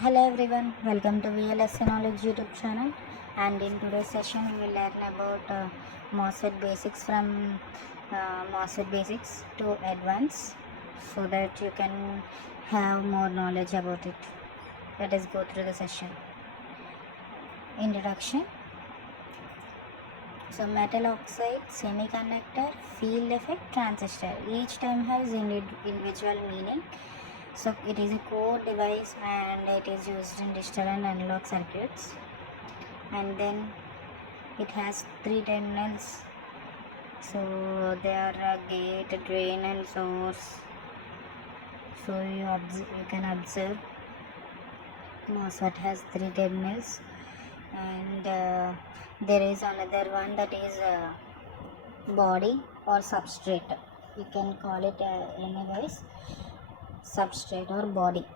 Hello everyone, welcome to VLSI Knowledge YouTube channel, and in today's session we will learn about MOSFET basics from MOSFET basics to advance so that you can have more knowledge about it. Let us go through the session. Introduction. So metal oxide, semiconductor, field effect, transistor. Each term has individual meaning. So it is a core device and it is used in digital and analog circuits, and then it has three terminals. So they are gate, drain and source. So you can observe MOSFET has three terminals, and there is another one that is body or substrate. You can call it anyways, substrate or body.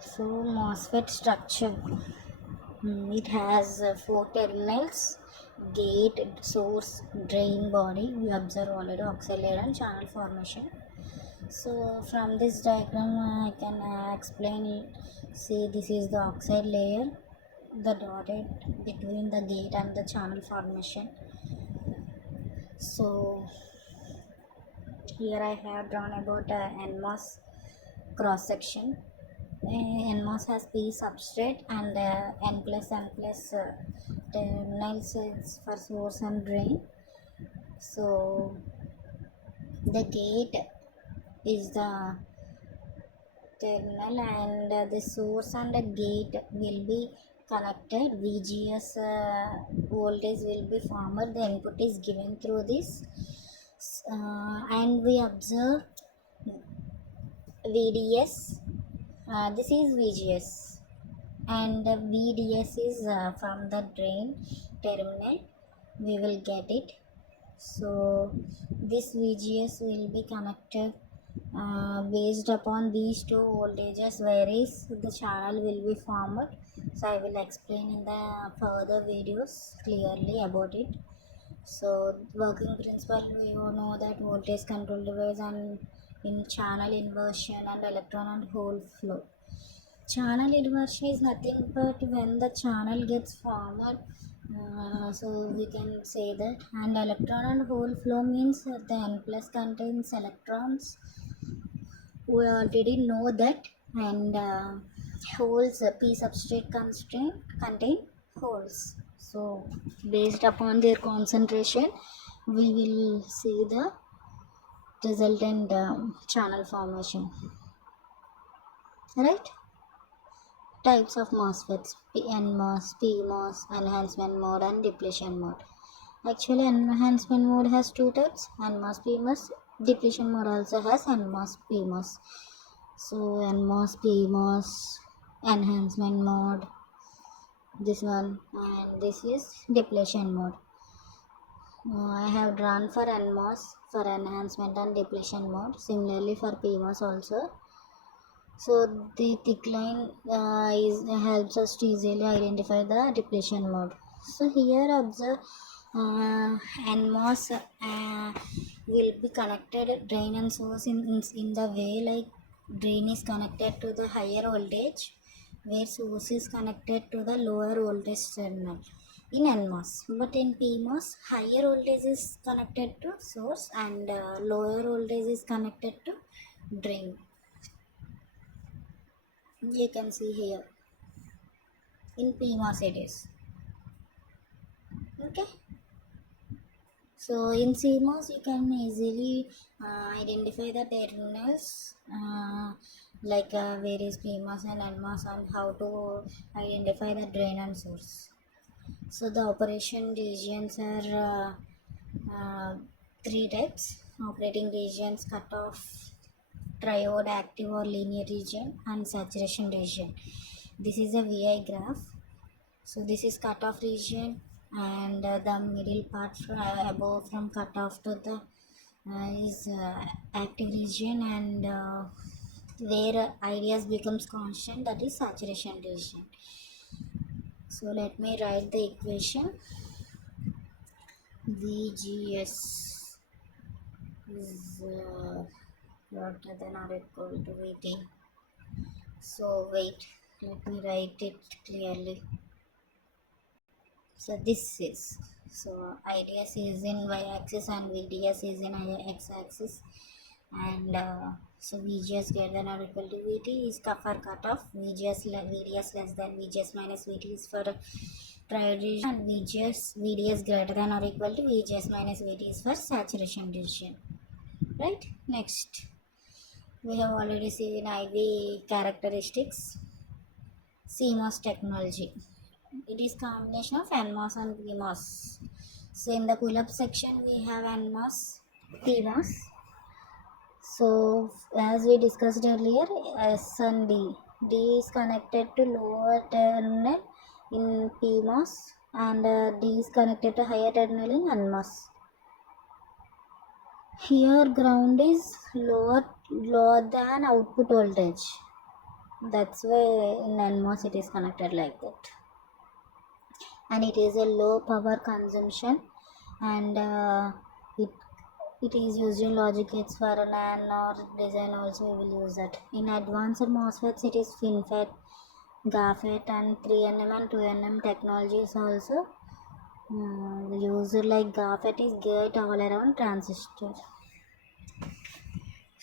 So MOSFET structure, it has four terminals: gate, source, drain, body. We observe already oxide layer and channel formation. So from this diagram I can explain it. See, this is the oxide layer, the dotted between the gate and the channel formation. So here I have drawn about NMOS cross section. NMOS has P substrate and N plus terminals is for source and drain. So the gate is the terminal, and the source and the gate will be connected. VGS voltage will be formed. The input is given through this, and we observe VDS. This is VGS, and the VDS is from the drain terminal. We will get it. So this VGS will be connected based upon these two voltages, whereas the channel will be formed. So I will explain in the further videos clearly about it. So working principle, you know that voltage control device and in channel inversion and electron and hole flow. Channel inversion is nothing but when the channel gets formed, so we can say that. And electron and hole flow means that the N plus contains electrons. We already know that. And holes, P substrate contain holes. So based upon their concentration we will see the resultant channel formation, right? Types of MOSFETs: NMOS, PMOS, enhancement mode and depletion mode. Actually enhancement mode has two types: NMOS, PMOS. Depletion mode also has NMOS, PMOS. So NMOS, PMOS, enhancement mode, this one, and this is depletion mode. I have drawn for NMOS for enhancement and depletion mode, similarly for PMOS also. So the thick line helps us to easily identify the depletion mode. So here observe NMOS will be connected drain and source in the way like drain is connected to the higher voltage, where source is connected to the lower voltage terminal in NMOS. But in PMOS, higher voltage is connected to source and lower voltage is connected to drain. You can see here in PMOS it is. Okay. So in CMOS you can easily identify the terminals like where is PMOS and NMOS, and how to identify the drain and source. So the operation regions are three types: operating regions, cutoff, triode, active or linear region, and saturation region. This is a VI graph. So this is cutoff region, and the middle part above from cutoff to the is active region, and where IDS becomes constant, that is saturation region. So let me write the equation. VGS is greater than or equal to VT. So wait, Let me write it clearly. So this is, so IDS is in y-axis and VDS is in x-axis, and so VGS greater than or equal to VT is for cutoff. VDS less than VGS minus VT is for triode region, and VDS greater than or equal to VGS minus VT is for saturation region. Right. Next, we have already seen IV characteristics. CMOS technology. It is combination of NMOS and PMOS. So in the pull-up section we have NMOS, PMOS. So as we discussed earlier, S and D. D is connected to lower terminal in PMOS, and D is connected to higher terminal in NMOS. Here ground is lower than output voltage. That's why in NMOS it is connected like that. And it is a low power consumption, and it is used in logic gates for NAND or design also. We will use that. In advanced MOSFETs it is FinFET, GAFET, and 3nm and 2nm technologies also used. Like GAFET is gate all around transistor.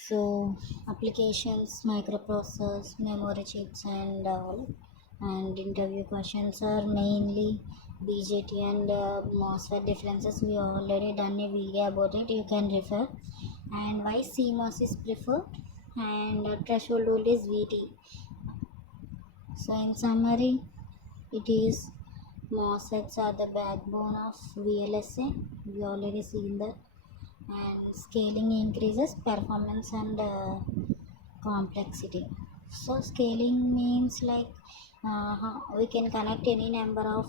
So applications, microprocessors, memory chips, and all. And interview questions are mainly BJT and MOSFET differences. We already done a video about it, you can refer. And why CMOS is preferred, and threshold voltage is VT. So in summary, it is MOSFETs are the backbone of VLSI. We already seen that. And scaling increases performance and complexity. So scaling means like we can connect any number of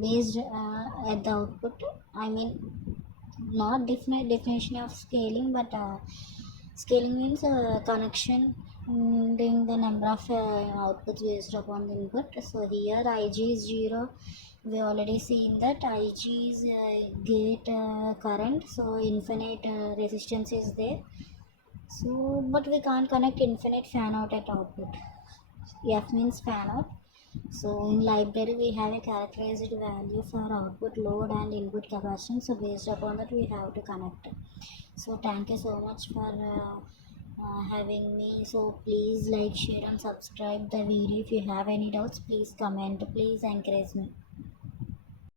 based at the output. I mean, not definite definition of scaling, but scaling means connection during the number of outputs based upon the input. So here IG is 0. We already seen that IG is gate current, so infinite resistance is there. So but we can't connect infinite fan out at output. F means fan out. So in library we have a characterized value for output load and input capacitance. So based upon that we have to connect. So thank you so much for having me. So please like, share, and subscribe the video. If you have any doubts, please comment. Please encourage me.